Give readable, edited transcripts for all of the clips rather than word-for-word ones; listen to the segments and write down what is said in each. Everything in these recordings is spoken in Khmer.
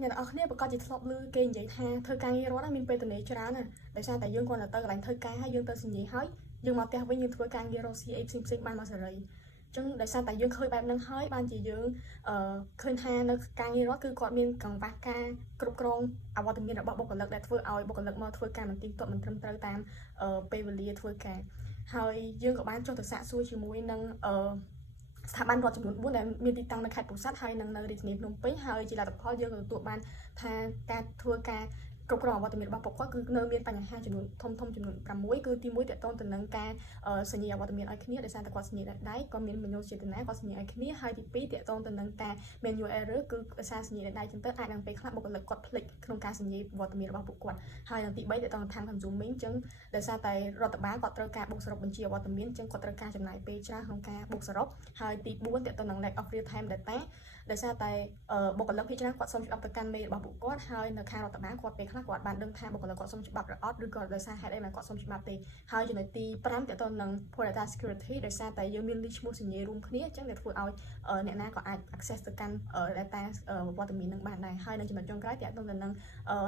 អ្នកនរគ្នាប្រកាសជាធ្លាប់ឮគេនិយាយថាធ្វើការងាររដ្ឋមានពេលទំនេរច្រើនណាស់ដោយសារតែយើងគ្រាន់តែទៅកន្លែងធ្វើការហើយយើងទៅសញ្ញាហើយយើងមកផ្ទះវិញយើងធ្វើការងាររកស៊ីអីផ្សេងៗបានមកសេរីអញ្ចឹងដោយសារតែយើងឃើញបែបហ្នឹងហើយបានជាយើងឃើញថានៅការងាររដ្ឋគឺគាត់មានកង្វះការគ្រប់គ្រងអវត្តមានរបស់បុគ្គលិកដែលធ្វើឲ្យបុគ្គលិកមកធ្វើការមិនទៀងទាត់មិនត្រឹមត្រូវតាមពេលវេលាធ្វើការហើយយើងក៏បានចុះទៅសាកសួរជាមួយនឹងស្ថាប័នរដ្ឋចំនួន4ដែលមានទីតាំងនៅខេត្តពោធិ៍សាត់ហើយនៅរាជធានីភ្នំពេញហើយជាលទ្ធផលយើងក៏ទទួលបានថាការធ្វើការគ្រប់គ្រងអវត្តមានរបស់ពួកគាត់គឺនៅមានបញ្ហាចំនួនធំចំនួន6គឺទី1តកតងទៅនឹងការសញ្ញាអវត្តមានឲ្យគ្នាដោយសារតែគាត់សញ្ញាដៃក៏មានមនោចេតនាគាត់សញ្ញាឲ្យគ្នាហើយទី2តកតងទៅនឹងការ manual error គឺដោយសារសញ្ញាដៃចឹងទៅអាចនឹងពេលខ្លះបុគ្គលិកគាត់ភ្លេចក្នុងការសញ្ញាអវត្តមានរបស់ពួកគាត់ហើយនឹងទី3តកតង time consuming ចឹងដោយសារតែរដ្ឋបាលគាត់ត្រូវការបូកសរុបបញ្ជីអវត្តមានចឹងគាត់ត្រូវការចំណាយពេលច្រើនក្នុងការបូកសរុបហើយទី4តកតងនឹង lack of real time data ដោយសារតែបុគ្គលិកភាគច្រើនគាត់សុំច្បាប់ទៅកាន់មេរបស់ពួកគាត់ហើយនៅខាងរដ្ឋបាលគាត់ពេលខ្លះគាត់បានដឹងថាបុគ្គលិកគាត់សុំច្បាប់ឬអត់ឬក៏ដោយសារហេតុអីបានគាត់សុំច្បាប់ទេហើយចំណុចទី5តទៅនឹង for data security ដោយសារតែយើងមានលីសឈ្មោះសញ្ញារួមគ្នាអញ្ចឹងវាធ្វើឲ្យអ្នកណាក៏អាច access ទៅកាន់ data វត្តមាននឹងបានដែរហើយនៅចំណុចចុងក្រោយតទៅនឹង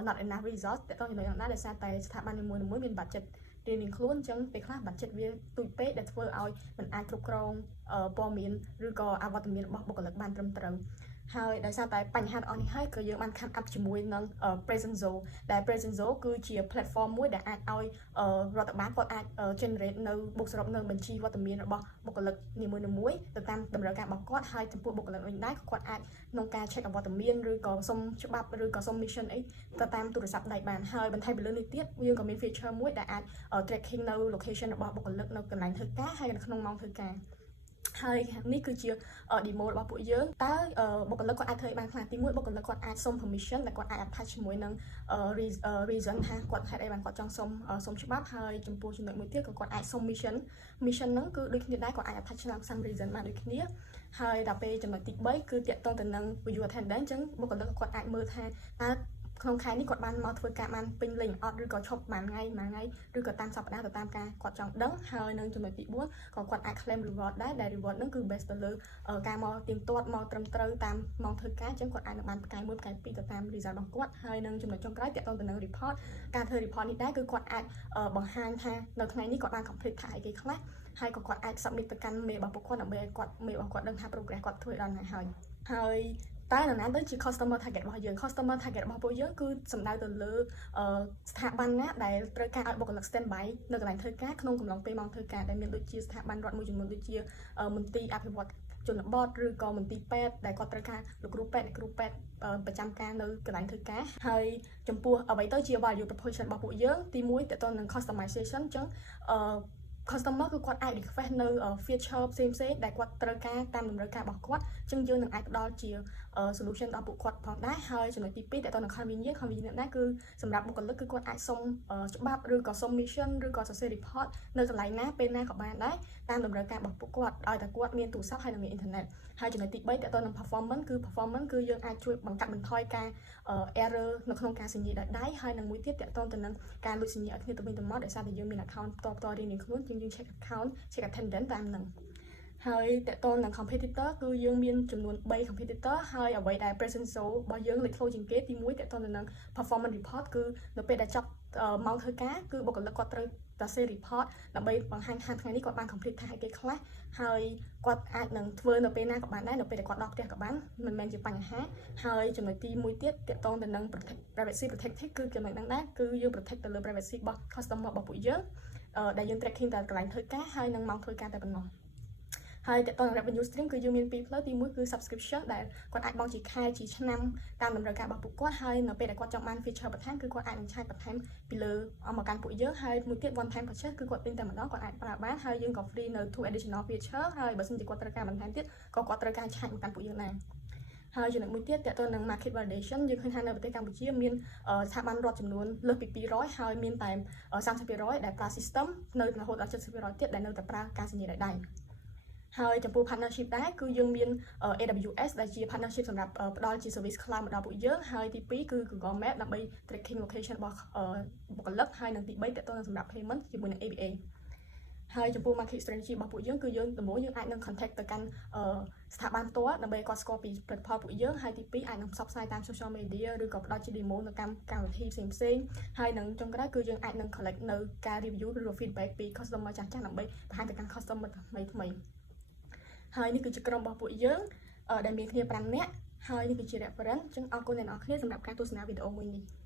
not enough resource តទៅចំណុចហ្នឹងដែរដោយសារតែស្ថាប័ននីមួយៗមាន budget រៀងៗខ្លួនអញ្ចឹងពេលខ្លះ budget វាទូចពេកដែលធ្វើឲ្យមិនអាចគ្រប់គ្រងព័ត៌មានឬក៏អវត្តមានរបស់បុគ្គលិកបានត្រឹមត្រូវហើយដោយសារតែបញ្ហាទាំងអស់នេះហើយក៏យើងបាន come up ជាមួយនឹង Presence ដែល Presence គឺជា platform មួយដែលអាចឲ្យរដ្ឋបាលគាត់អាច generate នៅបូកសរុបនៅបញ្ជីវត្តមានរបស់បុគ្គលិកនីមួយៗទៅតាមតម្រូវការរបស់គាត់ហើយចំពោះបុគ្គលិកវិញដែរគាត់អាចក្នុងការ check អវត្តមានឬក៏សុំច្បាប់ឬក៏សុំ mission អីទៅតាមទូរស័ព្ទដៃបានហើយបន្ថែមពីលើនេះទៀតយើងក៏មាន feature មួយដែលអាច tracking នៅ location របស់បុគ្គលិកនៅកន្លែងធ្វើការហើយនៅក្នុងម៉ោងធ្វើការហើយនេះគឺជា demo របស់ពួកយើងតើបុគ្គលិកគាត់អាចធ្វើបានខ្លះទី1បុគ្គលិកគាត់អាចសុំ permission ដែលគាត់អាច attach ជាមួយនឹង reason ថាគាត់ហេតុអីបានគាត់ចង់សុំច្បាប់ហើយចំពោះចំណុចមួយទៀតក៏គាត់អាចសុំ mission ហ្នឹងគឺដូចគ្នាដែរគាត់អាច attach ឆ្នាំ reason បានដូចគ្នាហើយដល់ពេលចំណុចទី3គឺតាក់ទងទៅនឹង view attendance អញ្ចឹងបុគ្គលិកគាត់អាចមើលថាតើក្នុងខែនេះគាត់បានមកធ្វើការបានពេញលេញអត់ឬក៏ឈប់មួយថ្ងៃឬក៏តាមសប្តាហ៍ទៅតាមការគាត់ចង់ដឹងហើយនៅចំណុចទី4ក៏គាត់អាច claim reward ដែរដែល reward ហ្នឹងគឺ based ទៅលើការមកទៀងទាត់មកត្រឹមត្រូវតាមម៉ោងធ្វើការអញ្ចឹងគាត់អាចនឹងបានផ្កាយ1ផ្កាយ2ទៅតាម result របស់គាត់ហើយនឹងចំណុចចុងក្រោយទាក់ទងទៅនឹង report ការធ្វើ report នេះដែរគឺគាត់អាចបង្ហាញថានៅថ្ងៃនេះគាត់បាន complete ថាអីគេខ្លះហើយក៏គាត់អាច submit ទៅកាន់មេរបស់ពួកគាត់ដើម្បីឲ្យគាត់មេរបស់គាត់ដឹងថា progress គាត់ធ្វើដល់ណាហើយតែនរណាទៅជា customer target របស់យើង customer target របស់ពួកយើងគឺសំដៅទៅលើស្ថាប័នណាដែលត្រូវការឲ្យបុគ្គលិក standby នៅកន្លែងធ្វើការក្នុងកំឡុងពេលម៉ោងធ្វើការដែលមានដូចជាស្ថាប័នរដ្ឋមួយចំនួនដូចជាមន្ទីរអភិវឌ្ឍជនបទឬក៏មន្ទីរពេទ្យដែលគាត់ត្រូវការលោកគ្រូពេទ្យប្រចាំការនៅកន្លែងធ្វើការហើយចំពោះអ្វីទៅជា value proposition របស់ពួកយើងទី1តទៅនឹង customization អញ្ចឹងcustomer គឺគាត់អាច request នៅ feature ផ្សេងៗដែលគាត់ត្រូវការតាមតម្រូវការរបស់គាត់អញ្ចឹងយើងនឹងអាចផ្ដល់ជា solution ដល់ពួកគាត់ផងដែរហើយចំណុចទី2តទៅនឹង convenience ដែរគឺសម្រាប់បុគ្គលិកគឺគាត់អាចសុំច្បាប់ឬក៏សុំ mission ឬក៏សរសេរ report នៅកន្លែងណាពេលណាក៏បានដែរតាមតម្រូវការរបស់ពួកគាត់ឲ្យតែគាត់មានទូរស័ព្ទហើយនិងមានអ៊ីនធឺណិតហើយចំណុចទី3តទៅនឹង performance គឺយើងអាចជួយបង្កាត់បន្ថយការ error នៅក្នុងការសញ្ញាដៃហើយនឹងមួយទៀតតទៅនឹងការលួចសញ្ញាឲ្យគ្នាទៅវិញទៅមកដោយសារតែយើងមាន account ផ្ទាល់រៀងៗខ្លួនយើង check account check attendance តាមនឹងហើយតទៅនឹង competitor គឺយើងមានចំនួន3 competitor ហើយអ្វីដែល presence របស់យើងលេចធ្លោជាងគេទី1តទៅនឹង performance report គឺនៅពេលដែលចប់ម៉ោងធ្វើការគឺបុគ្គលិកគាត់ត្រូវតែសេ report ដើម្បីបង្ហាញថាថ្ងៃនេះគាត់បាន complete ថាអីគេខ្លះហើយគាត់អាចនឹងធ្វើនៅពេលណាក៏បានដែរនៅពេលដែលគាត់ដល់ផ្ទះក៏បានមិនមែនជាបញ្ហាហើយចំណុចទី1ទៀតតទៅនឹង privacy protected គឺចំណុចហ្នឹងដែរគឺយើង protect ទៅលើ privacy របស់ customer របស់ពួកយើងដែលយើង tracking តែកន្លែងធ្វើការហើយនឹងម៉ោងធ្វើការតែប៉ុណ្ណោះហើយតទៅនឹង revenue stream គឺយើងមាន2ផ្លូវទី1គឺ subscription ដែលគាត់អាចបង់ជាខែជាឆ្នាំតាមតម្រូវការរបស់ពួកគាត់ហើយនៅពេលដែលគាត់ចង់បាន feature បន្ថែមគឺគាត់អាចនឹងឆែកបន្ថែមពីលើមកកាន់ពួកយើងហើយមួយទៀត one time purchase គឺគាត់ទិញតែម្ដងគាត់អាចប្រើបានហើយយើងក៏ free នៅ two additional feature ហើយបើសិនជាគាត់ត្រូវការបន្ថែមទៀតក៏គាត់ត្រូវការឆែកមកកាន់ពួកយើងដែរហើយចំណុចមួយទៀតតទៅនឹង market validation យើងឃើញថានៅប្រទេសកម្ពុជាមានស្ថាប័នរដ្ឋចំនួនលើសពី200ហើយមានតែ 30% ដែលប្រើ system នៅរហូតដល់ 70% ទៀតដែលនៅតែប្រើការសញ្ញាដៃហើយចំពោះ partnership ដែរគឺយើងមាន AWS ដែលជា partnership សម្រាប់ផ្ដល់ជា service cloud មកដល់ពួកយើងហើយទី2គឺ Google Map ដើម្បី tracking location របស់បុគ្គលិកហើយនិងទី3តទៅនឹងសម្រាប់ payment ជាមួយនឹង ABA ហើយចំពោះ market strategy របស់ពួកយើងគឺយើងដំបូងយើងអាចនឹង contact ទៅកាន់ស្ថាប័នផ្ទាល់ដើម្បីគាត់ស្គាល់ពីផលិតផលពួកយើងហើយទី2អាចនឹងផ្សព្វផ្សាយតាម social media ឬក៏ផ្ដល់ជា demo នៅកម្មវិធីផ្សេងៗហើយនឹងចុងក្រោយគឺយើងអាចនឹង collect នៅការ review ឬ feedback ពី customer ចាស់ៗដើម្បីបង្ហាញទៅកាន់ customer ថ្មីហើយនេះគឺជាក្រុមរបស់ពួកយើងដែលមានគ្នា5នាក់ហើយនេះគឺជា reference អញ្ចឹងអរគុណអ្នកនរគ្នាសម្រាប់ការទស្សនាវីដេអូមួយនេះ